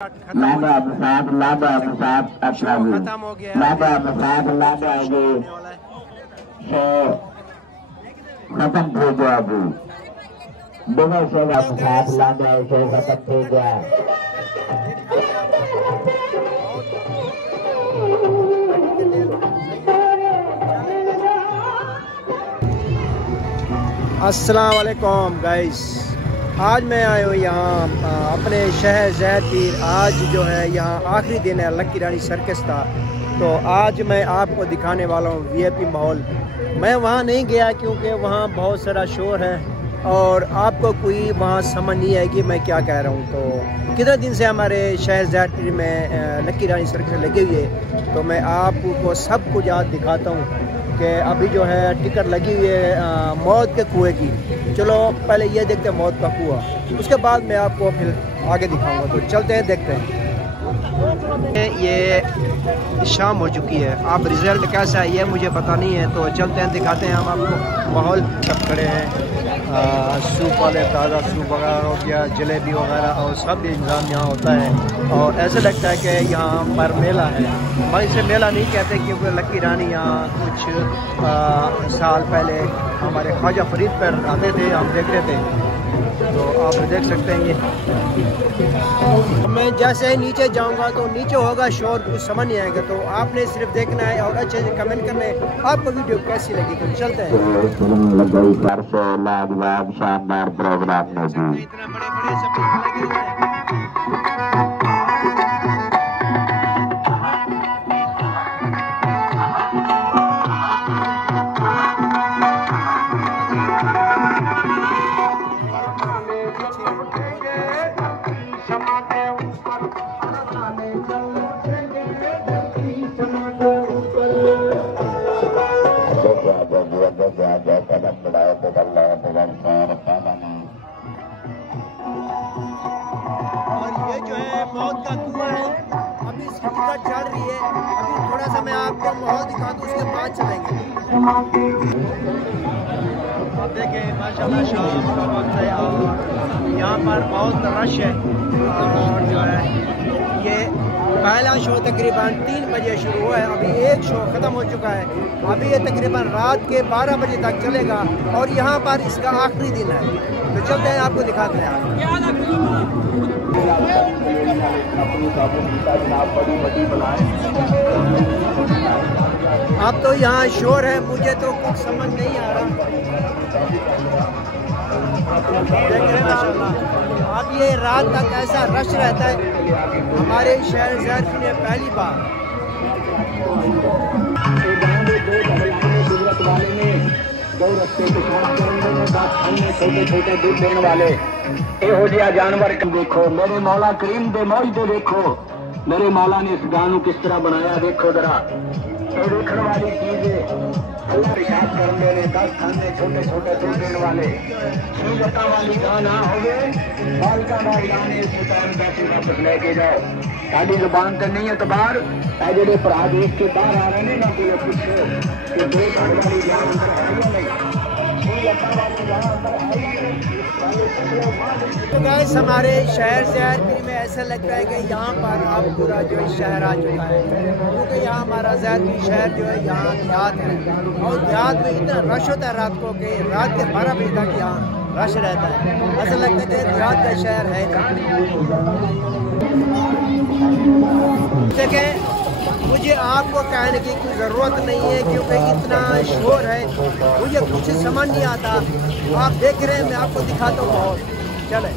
लादा प्रसाद खत्म हो गया। लादा प्रसाद लादा ये शो खत्म हो गया। अभी बिना सेवा प्रसाद लादा शो खत्म हो गया। अस्सलाम वालेकुम गाइस, आज मैं आया हूँ यहाँ अपने शहर ज़ैदपीर। आज जो है यहाँ आखिरी दिन है, लक्की रानी सर्कस था, तो आज मैं आपको दिखाने वाला हूँ वीआईपी माहौल। मैं वहाँ नहीं गया क्योंकि वहाँ बहुत सारा शोर है और आपको कोई वहाँ समझ नहीं आएगी मैं क्या कह रहा हूँ। तो कितने दिन से हमारे शहर ज़ैदपीर में लक्की रानी सर्कस लगी हुई है, तो मैं आपको सब कुछ आज दिखाता हूँ कि अभी जो है टिकट लगी हुई है मौत के कुएँ की। चलो पहले ये देखते हैं मौत का कुआं, उसके बाद मैं आपको फिर आगे दिखाऊंगा। तो चलते हैं, देखते हैं। ये शाम हो चुकी है, अब रिज़ल्ट कैसा है ये मुझे पता नहीं है, तो चलते हैं दिखाते हैं हम आपको। माहौल सब खड़े हैं, सूप वाले ताज़ा सूप वगैरह हो गया, जलेबी वगैरह और सब इंतज़ाम यहाँ होता है। और ऐसा लगता है कि यहाँ पर मेला है, मगर इसे मेला नहीं कहते क्योंकि लक्की रानी यहाँ कुछ साल पहले हमारे ख्वाजा फरीद पर आते थे, हम देखते थे। तो आप देख सकते हैं ये। मैं जैसे ही नीचे जाऊंगा तो नीचे होगा शोर, कुछ समझ नहीं आएगा, तो आपने सिर्फ देखना है और अच्छे से कमेंट करना है आपको वीडियो कैसी लगी। तो चलते हैं। शानदार प्रोग्राम में भी इतना बड़े बड़े सब लगे हुए हैं। और ये जो है मौत का कुआं है, अभी इसकी टिकट चल रही है। अभी थोड़ा सा मैं आपको माहौल दिखा दूँ, उसके बाद चलेंगे। आप देखें माशाल्लाह शाम का वक्त है और यहाँ पर बहुत रश है। और जो है ये पहला शो तकरीबन 3 बजे शुरू हुआ है, अभी एक शो ख़त्म हो चुका है। अभी ये तकरीबन रात के 12 बजे तक चलेगा और यहाँ पर इसका आखिरी दिन है। तो चलते हैं, आपको दिखाते हैं। अब तो यहाँ शोर है, मुझे तो कुछ समझ नहीं आ रहा। देख रहे हैं माशाल्लाह, अब ये रात तक ऐसा रश रहता है हमारे शहर ज़ैदपीर में पहली बार। छोटे छोटे दूध देने वाले एहो जिहा जानवर देखो, मेरे मौला करीम दे मौजदे देखो, मेरे मौला ने इस गां नूं किस तरह बनाया देखो जरा। देखने वाली चीज अल्लाह इशाद करने ने 10 खाने छोटे छोटे दूध देने वाले सूरता वाली गां ना होवे बालका मारने इस टाइम का वापस लेके जाओ। साड़ी जुबान तो नहीं है तो बाहर ए जेडे भरा देश के बाहर आ रहे हैं ना, कोई पूछो कि दो खाने वाली गां तो गैस हमारे शहर ज़ैदपीर में ऐसा लगता है कि यहाँ पर अब पूरा जो शहर आ चुका है, क्योंकि यहाँ हमारा ज़ैदपीर शहर जो है यहाँ देहात है और देहात में इतना रश होता है रात को कि रात के 12 बजे तक यहाँ रश रहता है। ऐसा लगता है कि देहात का शहर है। देखें, मुझे आपको कहने की कोई ज़रूरत नहीं है क्योंकि इतना शोर है, मुझे कुछ समझ नहीं आता। आप देख रहे हैं, मैं आपको दिखाता हूँ। चले